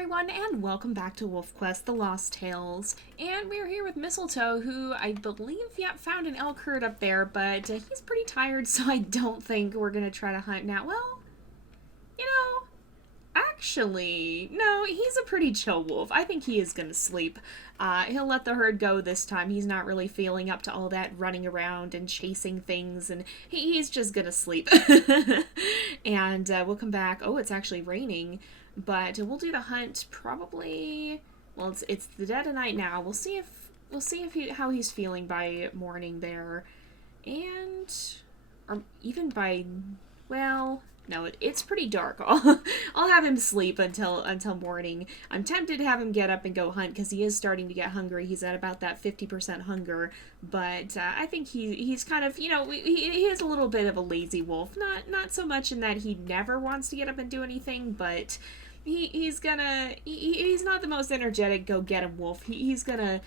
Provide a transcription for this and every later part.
everyone, and welcome back to WolfQuest The Lost Tales. And we're here with Mistletoe, who I believe, found an elk herd up there, but he's pretty tired, so I don't think we're gonna try to hunt now. Well, you know, actually, no, he's a pretty chill wolf. I think he is gonna sleep. He'll let the herd go this time. He's not really feeling up to all that running around and chasing things, and he's just gonna sleep. And we'll come back. Oh, it's actually raining. But we'll do the hunt probably. Well, it's the dead of night now. We'll see how he's feeling by morning there, and or even by, well, no, it's pretty dark. I'll have him sleep until morning. I'm tempted to have him get up and go hunt because he is starting to get hungry. He's at about that 50% hunger, but I think he's kind of, he is a little bit of a lazy wolf. Not so much in that he never wants to get up and do anything, but he's not the most energetic go get 'em wolf. He's gonna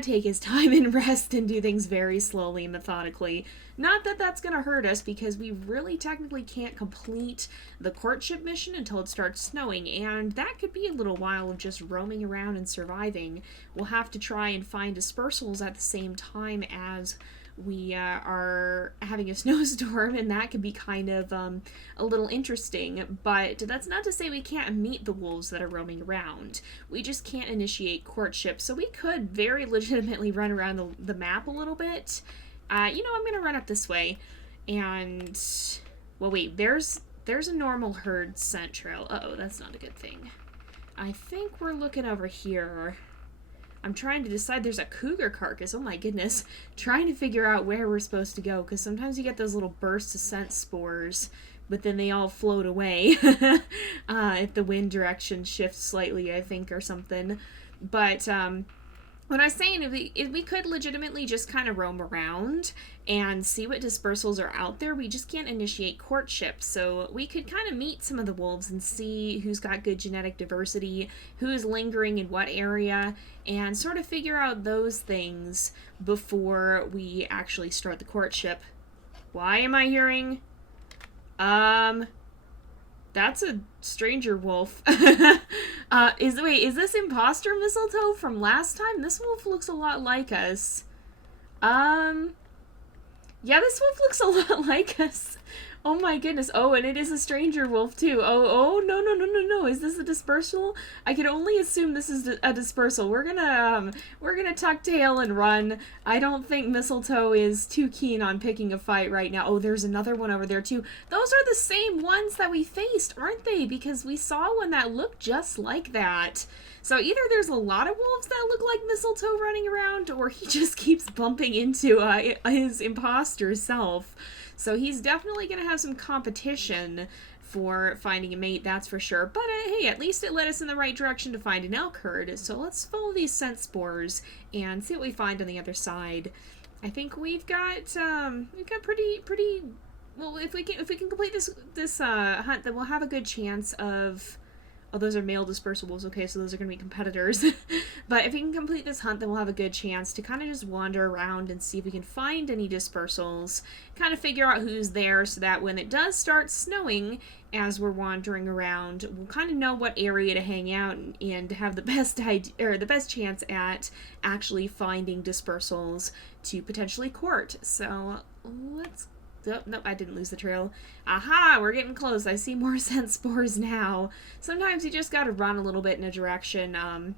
take his time and rest and do things very slowly and methodically. Not that that's gonna hurt us, because we really technically can't complete the courtship mission until it starts snowing, and that could be a little while of just roaming around and surviving. We'll have to try and find dispersals at the same time as we are having a snowstorm, and that could be kind of a little interesting. But that's not to say we can't meet the wolves that are roaming around. We just can't initiate courtship, so we could very legitimately run around the map a little bit. I'm gonna run up this way, and well, wait, there's a normal herd scent trail. Uh-oh, that's not a good thing. I think we're looking over here. I'm trying to decide. There's a cougar carcass. Oh my goodness. Trying to figure out where we're supposed to go, because sometimes you get those little bursts of scent spores, but then they all float away if the wind direction shifts slightly, I think, or something. But what I was saying, if we could legitimately just kind of roam around and see what dispersals are out there, we just can't initiate courtship. So we could kind of meet some of the wolves and see who's got good genetic diversity, who is lingering in what area, and sort of figure out those things before we actually start the courtship. Why am I hearing? That's a stranger wolf. Is this imposter Mistletoe from last time? This wolf looks a lot like us. Yeah, this wolf looks a lot like us. Oh my goodness. Oh, and it is a stranger wolf too. Oh, no. Is this a dispersal? I can only assume this is a dispersal. We're gonna tuck tail and run. I don't think Mistletoe is too keen on picking a fight right now. Oh, there's another one over there too. Those are the same ones that we faced, aren't they? Because we saw one that looked just like that. So either there's a lot of wolves that look like Mistletoe running around, or he just keeps bumping into his imposter self. So he's definitely going to have some competition for finding a mate, that's for sure. But hey, at least it led us in the right direction to find an elk herd. So let's follow these scent spores and see what we find on the other side. I think we've got pretty well. If we can complete this hunt, then we'll have a good chance of. Oh, those are male dispersal wolves. Okay, so those are going to be competitors. But if we can complete this hunt, then we'll have a good chance to kind of just wander around and see if we can find any dispersals, kind of figure out who's there, so that when it does start snowing, as we're wandering around, we'll kind of know what area to hang out and have the best the best chance at actually finding dispersals to potentially court. So let's. Oh, nope, I didn't lose the trail. Aha, we're getting close. I see more scent spores now. Sometimes you just gotta run a little bit in a direction.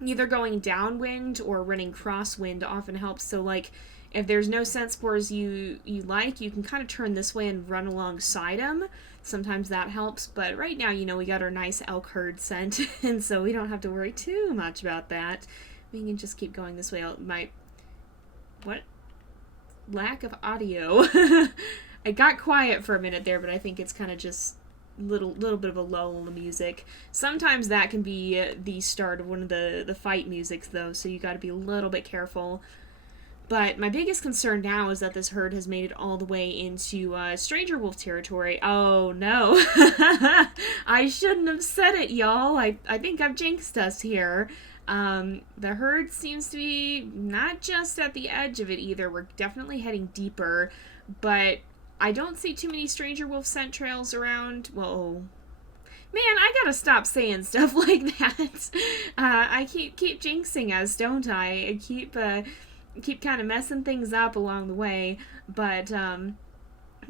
Either going downwind or running crosswind often helps. So, like, if there's no scent spores you like, you can kind of turn this way and run alongside them. Sometimes that helps. But right now, we got our nice elk herd scent, and so we don't have to worry too much about that. We can just keep going this way. What? Lack of audio. I got quiet for a minute there, but I think it's kind of just little bit of a lull in the music. Sometimes that can be the start of one of the fight musics, though, so you got to be a little bit careful. But my biggest concern now is that this herd has made it all the way into stranger wolf territory. Oh no. I shouldn't have said it, y'all. I think I've jinxed us here. The herd seems to be not just at the edge of it either. We're definitely heading deeper, but I don't see too many stranger wolf scent trails around. Well, Man, I gotta stop saying stuff like that. I keep jinxing us, don't I? I keep kind of messing things up along the way, but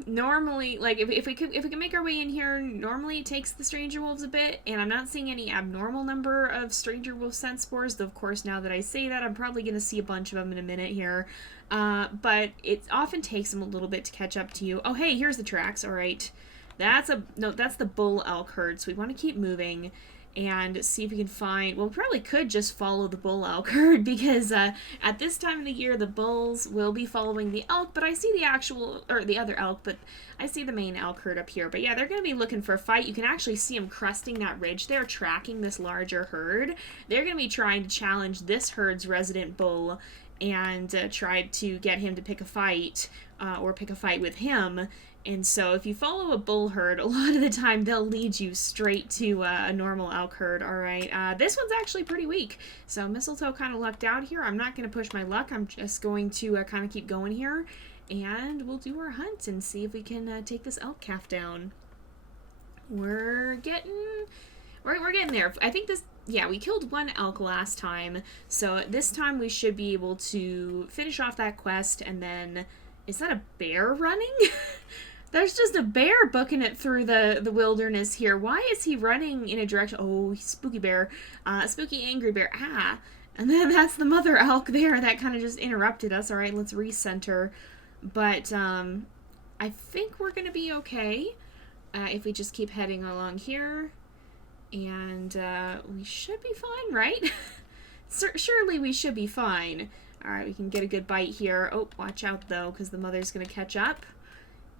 normally, like if we can make our way in here, normally it takes the stranger wolves a bit, and I'm not seeing any abnormal number of stranger wolf scent spores. Though of course, now that I say that, I'm probably gonna see a bunch of them in a minute here. But it often takes them a little bit to catch up to you. Oh, hey, here's the tracks. All right. That's the bull elk herd, so we want to keep moving and see if we can find, well, we probably could just follow the bull elk herd because at this time of the year the bulls will be following the elk, but I see the other elk, but I see the main elk herd up here. But yeah, they're going to be looking for a fight. You can actually see them cresting that ridge there, tracking this larger herd. They're going to be trying to challenge this herd's resident bull and try to get him to pick a fight or pick a fight with him. And so if you follow a bull herd, a lot of the time they'll lead you straight to a normal elk herd. All right, this one's actually pretty weak. So Mistletoe kind of lucked out here. I'm not going to push my luck. I'm just going to kind of keep going here. And we'll do our hunt and see if we can take this elk calf down. We're getting there. I think this... Yeah, we killed one elk last time. So this time we should be able to finish off that quest and then... Is that a bear running? There's just a bear booking it through the wilderness here. Why is he running in a direction? Oh, spooky bear. Spooky angry bear. Ah. And then that's the mother elk there that kind of just interrupted us. All right, let's recenter. But I think we're going to be okay if we just keep heading along here. And we should be fine, right? Surely we should be fine. All right, we can get a good bite here. Oh, watch out, though, because the mother's going to catch up.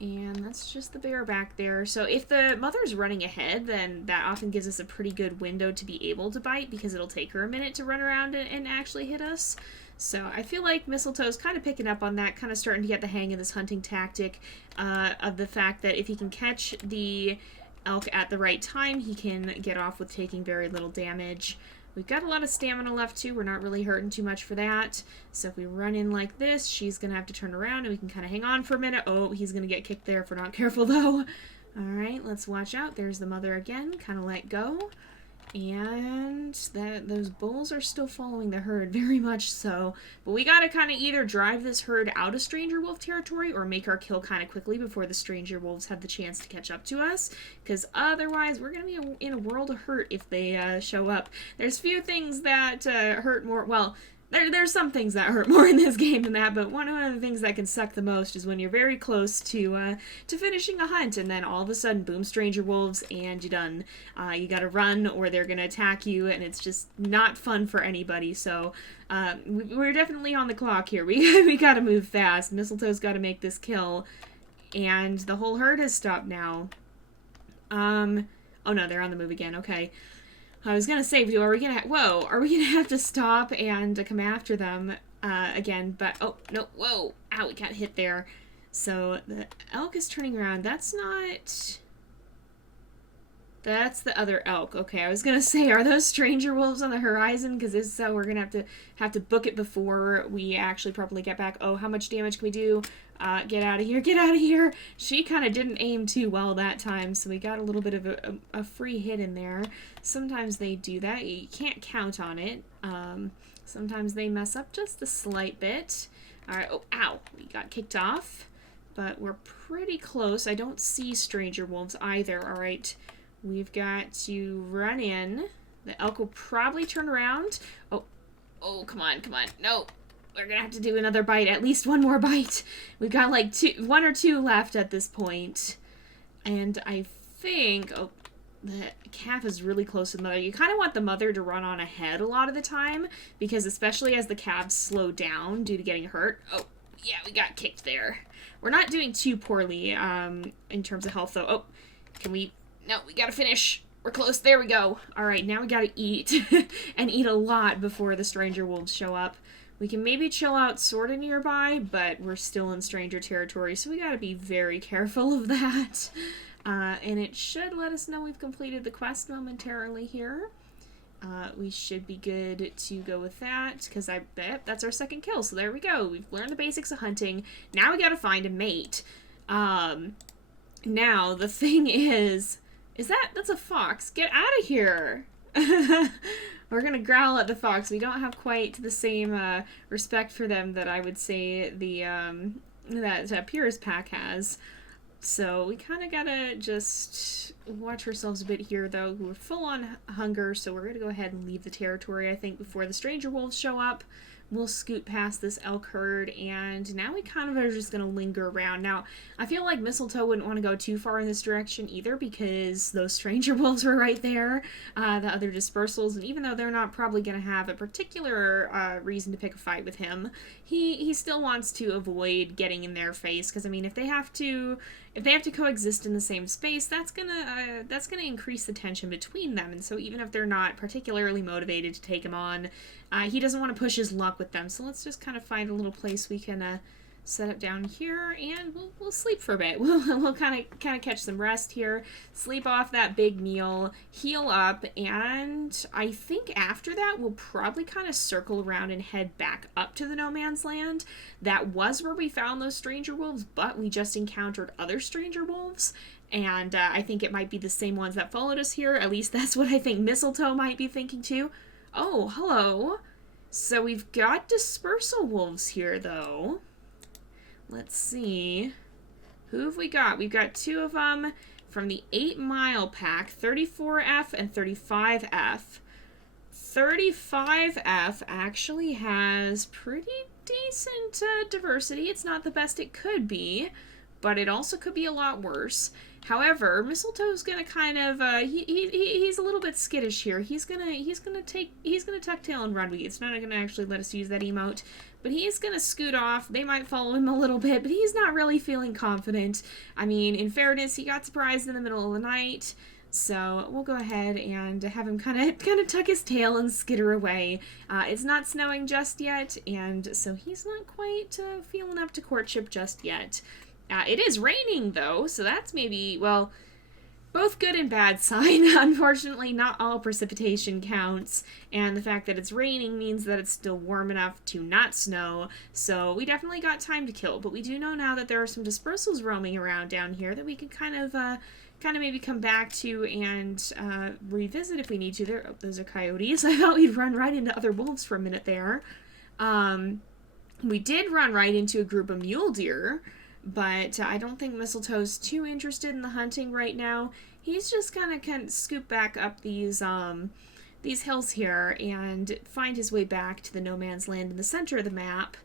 And that's just the bear back there. So if the mother's running ahead, then that often gives us a pretty good window to be able to bite because it'll take her a minute to run around and actually hit us. So I feel like Mistletoe's kind of picking up on that, kind of starting to get the hang of this hunting tactic of the fact that if he can catch the elk at the right time, he can get off with taking very little damage. We've got a lot of stamina left, too. We're not really hurting too much for that. So if we run in like this, she's going to have to turn around, and we can kind of hang on for a minute. Oh, he's going to get kicked there if we're not careful, though. All right, let's watch out. There's the mother again. Kind of let go. And those bulls are still following the herd, very much so. But we got to kind of either drive this herd out of stranger wolf territory or make our kill kind of quickly before the stranger wolves have the chance to catch up to us. Because otherwise, we're going to be in a world of hurt if they show up. There's few things that hurt more... Well, there's some things that hurt more in this game than that, but one of the things that can suck the most is when you're very close to finishing a hunt, and then all of a sudden, boom, stranger wolves, and you're done. You gotta run, or they're gonna attack you, and it's just not fun for anybody, so we're definitely on the clock here. We gotta move fast. Mistletoe's gotta make this kill, and the whole herd has stopped now. Oh no, they're on the move again, okay. I was gonna say, are we gonna have to stop and come after them again? But oh no, whoa, ow, we got hit there. So the elk is turning around. That's the other elk. Okay, I was gonna say, are those stranger wolves on the horizon? Because if so, we're gonna have to book it before we actually properly get back. Oh, how much damage can we do? Get out of here, get out of here. She kind of didn't aim too well that time, so we got a little bit of a free hit in there. Sometimes they do that. You can't count on it. Sometimes they mess up just a slight bit. All right, oh, ow, we got kicked off, but we're pretty close. I don't see stranger wolves either. All right, we've got to run in. The elk will probably turn around. Oh, come on, no. We're gonna have to do another bite, at least one more bite. We've got like one or two left at this point. And I think, oh, the calf is really close to the mother. You kind of want the mother to run on ahead a lot of the time, because especially as the calves slow down due to getting hurt. Oh, yeah, we got kicked there. We're not doing too poorly in terms of health, though. Oh, no, we gotta finish. We're close. There we go. All right, now we gotta eat, and eat a lot before the stranger wolves show up. We can maybe chill out sort of nearby, but we're still in stranger territory, so we gotta be very careful of that. And it should let us know we've completed the quest momentarily here. We should be good to go with that, because I bet that's our second kill, so there we go. We've learned the basics of hunting. Now we gotta find a mate. Now, the thing is That's a fox. Get out of here. We're gonna growl at the fox. We don't have quite the same respect for them that I would say the that Purist Pack has. So we kind of gotta just watch ourselves a bit here, though. We're full on hunger, so we're gonna go ahead and leave the territory, I think, before the stranger wolves show up. We'll scoot past this elk herd, and now we kind of are just going to linger around. Now, I feel like Mistletoe wouldn't want to go too far in this direction either, because those stranger wolves were right there, the other dispersals, and even though they're not probably going to have a particular reason to pick a fight with him, he still wants to avoid getting in their face, because, I mean, if they have to coexist in the same space, that's gonna increase the tension between them, and so even if they're not particularly motivated to take him on, he doesn't want to push his luck with them. So let's just kind of find a little place we can set up down here, and we'll sleep for a bit. We'll kind of catch some rest here, sleep off that big meal, heal up, and I think after that we'll probably kind of circle around and head back up to the no man's land. That was where we found those stranger wolves, but we just encountered other stranger wolves. And I think it might be the same ones that followed us here. At least that's what I think Mistletoe might be thinking too. Oh, hello. So we've got dispersal wolves here, though. Let's see. Who have we got? We've got two of them from the 8 Mile pack, 34F and 35F. 35F actually has pretty decent diversity. It's not the best it could be, but it also could be a lot worse. However, Mistletoe's gonna kind of he's a little bit skittish here. He's gonna tuck tail and run. It's not gonna actually let us use that emote, but he's gonna scoot off. They might follow him a little bit, but he's not really feeling confident. I mean, in fairness, he got surprised in the middle of the night, so we'll go ahead and have him kind of tuck his tail and skitter away. It's not snowing just yet, and so he's not quite feeling up to courtship just yet. It is raining, though, so that's maybe, well, both good and bad sign. Unfortunately, not all precipitation counts, and the fact that it's raining means that it's still warm enough to not snow, so we definitely got time to kill. But we do know now that there are some dispersals roaming around down here that we can kind of maybe come back to and revisit if we need to. Those are coyotes. I thought we'd run right into other wolves for a minute there. We did run right into a group of mule deer, but I don't think Mistletoe's too interested in the hunting right now. He's just gonna kind of scoop back up these hills here and find his way back to the no man's land in the center of the map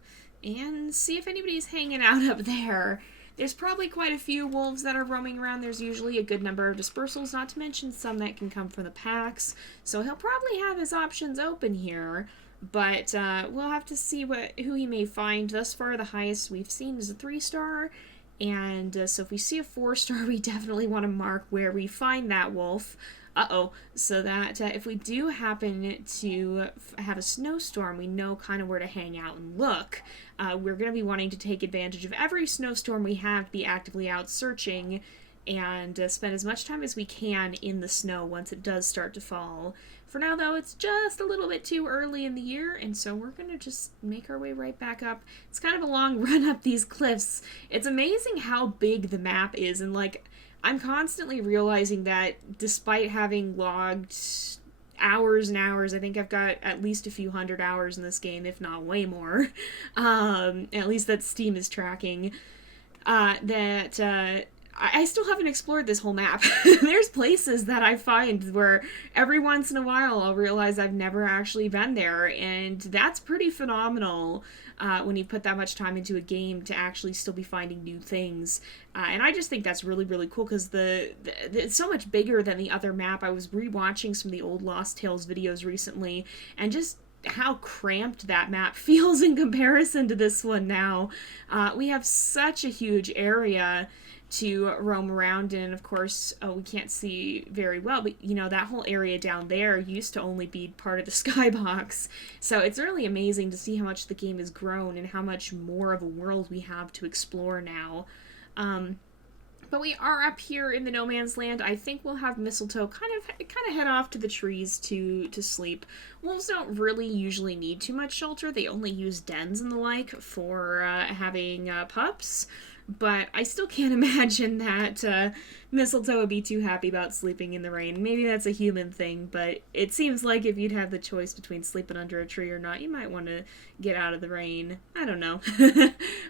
and see if anybody's hanging out up there. There's probably quite a few wolves that are roaming around. There's usually a good number of dispersals, not to mention some that can come from the packs. So he'll probably have his options open here. But we'll have to see who he may find. Thus far, the highest we've seen is a 3-star. And so if we see a 4-star, we definitely want to mark where we find that wolf. So that if we do happen to have a snowstorm, we know kind of where to hang out and look. We're going to be wanting to take advantage of every snowstorm we have to be actively out searching and spend as much time as we can in the snow once it does start to fall. For now, though, it's just a little bit too early in the year, and so we're going to just make our way right back up. It's kind of a long run up these cliffs. It's amazing how big the map is, and, like, I'm constantly realizing that despite having logged hours and hours, I think I've got at least a few hundred hours in this game, if not way more, at least that Steam is tracking, I still haven't explored this whole map. There's places that I find where every once in a while I'll realize I've never actually been there, and that's pretty phenomenal when you put that much time into a game to actually still be finding new things. And I just think that's really, really cool because it's so much bigger than the other map. I was rewatching some of the old Lost Tales videos recently, and just how cramped that map feels in comparison to this one now. We have such a huge area to roam around in. Of course, we can't see very well, but you know, that whole area down there used to only be part of the skybox. So it's really amazing to see how much the game has grown and how much more of a world we have to explore now. But we are up here in the no man's land. I think we'll have Mistletoe kind of head off to the trees to sleep. Wolves don't really usually need too much shelter. They only use dens and the like for having pups. but I still can't imagine that Mistletoe would be too happy about sleeping in the rain. Maybe that's a human thing, but it seems like if you'd have the choice between sleeping under a tree or not, you might want to get out of the rain. I don't know.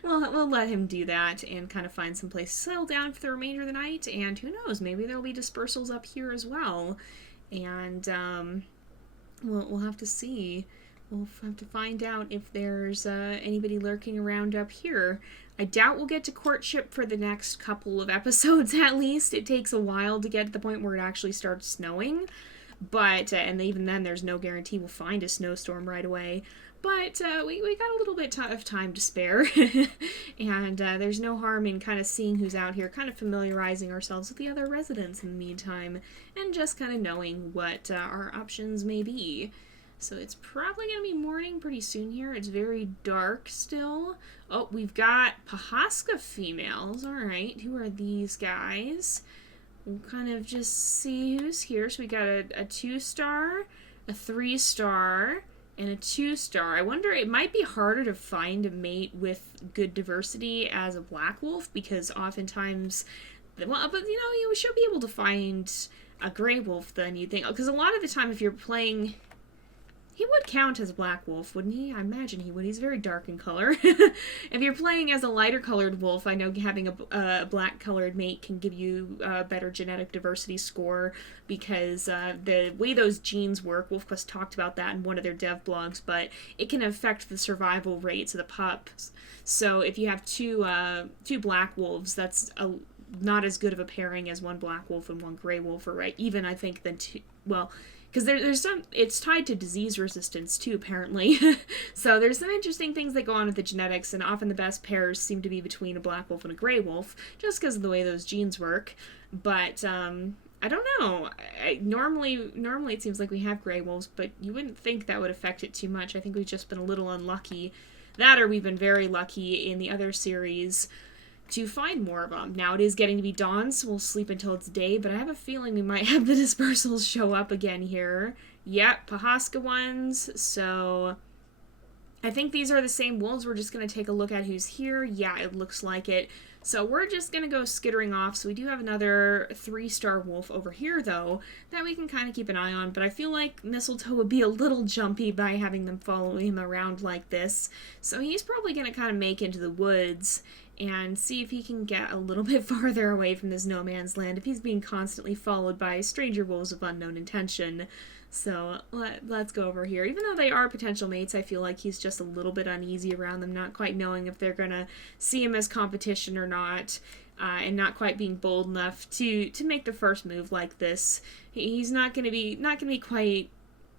We'll let him do that and kind of find some place to settle down for the remainder of the night, and who knows, maybe there'll be dispersals up here as well. And we'll have to see. We'll have to find out if there's anybody lurking around up here. I doubt we'll get to courtship for the next couple of episodes at least. It takes a while to get to the point where it actually starts snowing. But, and even then there's no guarantee we'll find a snowstorm right away. But we got a little bit of time to spare. And there's no harm in kind of seeing who's out here, kind of familiarizing ourselves with the other residents in the meantime, and just kind of knowing what our options may be. So it's probably going to be morning pretty soon here. It's very dark still. Oh, we've got Pahaska females. All right, who are these guys? We'll kind of just see who's here. So we got a 2-star, a 3-star, and a 2-star. I wonder, it might be harder to find a mate with good diversity as a black wolf, because oftentimes, well, but you know, you should be able to find a gray wolf then, you think. Because a lot of the time if you're playing... He would count as Black Wolf, wouldn't he? I imagine he would. He's very dark in color. If you're playing as a lighter colored wolf, I know having a black colored mate can give you a better genetic diversity score, because the way those genes work, WolfQuest talked about that in one of their dev blogs, but it can affect the survival rates of the pups. So if you have two black wolves, that's not as good of a pairing as one black wolf and one gray wolf, or even I think than two, well, because there's some, it's tied to disease resistance too, apparently. So there's some interesting things that go on with the genetics, and often the best pairs seem to be between a black wolf and a gray wolf, just because of the way those genes work. But I don't know. Normally it seems like we have gray wolves, but you wouldn't think that would affect it too much. I think we've just been a little unlucky. That, or we've been very lucky in the other series to find more of them. Now it is getting to be dawn, so we'll sleep until it's day, but I have a feeling we might have the dispersals show up again here. Yep, Pahaska ones, so I think these are the same wolves. We're just going to take a look at who's here. Yeah, it looks like it. So we're just going to go skittering off. So we do have another 3-star wolf over here, though, that we can kind of keep an eye on. But I feel like Mistletoe would be a little jumpy by having them follow him around like this. So he's probably going to kind of make into the woods and see if he can get a little bit farther away from this no man's land if he's being constantly followed by stranger wolves of unknown intention. So let's go over here. Even though they are potential mates, I feel like he's just a little bit uneasy around them, not quite knowing if they're gonna see him as competition or not, and not quite being bold enough to make the first move like this. He's not gonna be quite.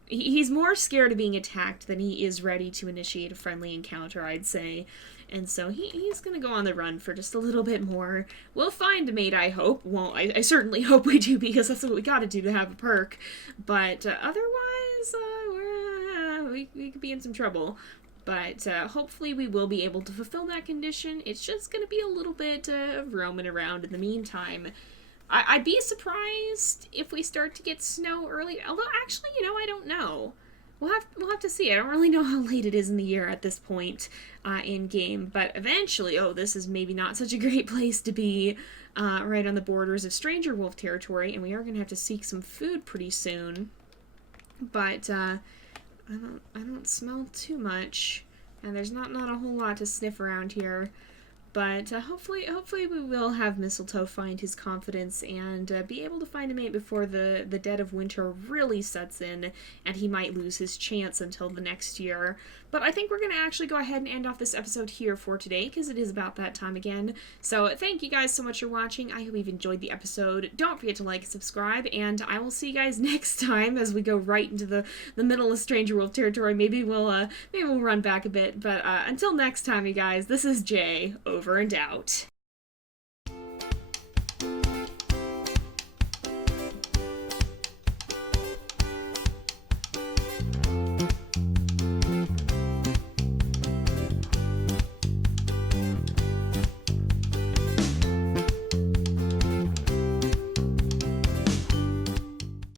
He's more scared of being attacked than he is ready to initiate a friendly encounter, I'd say. And so he's going to go on the run for just a little bit more. We'll find a mate, I hope. Well, I certainly hope we do, because that's what we got to do to have a perk. But otherwise, we could be in some trouble. But hopefully we will be able to fulfill that condition. It's just going to be a little bit of roaming around in the meantime. I'd be surprised if we start to get snow early. Although, actually, I don't know. We'll have to see. I don't really know how late it is in the year at this point in game, but eventually, this is maybe not such a great place to be, right on the borders of Stranger Wolf territory, and we are going to have to seek some food pretty soon. But I don't smell too much, and there's not a whole lot to sniff around here. But hopefully we will have Mistletoe find his confidence and be able to find a mate before the dead of winter really sets in, and he might lose his chance until the next year. But I think we're going to actually go ahead and end off this episode here for today, because it is about that time again. So thank you guys so much for watching. I hope you've enjoyed the episode. Don't forget to like and subscribe, and I will see you guys next time as we go right into the middle of Stranger Wolf territory. Maybe we'll run back a bit, but until next time, you guys, this is Jay, over and out.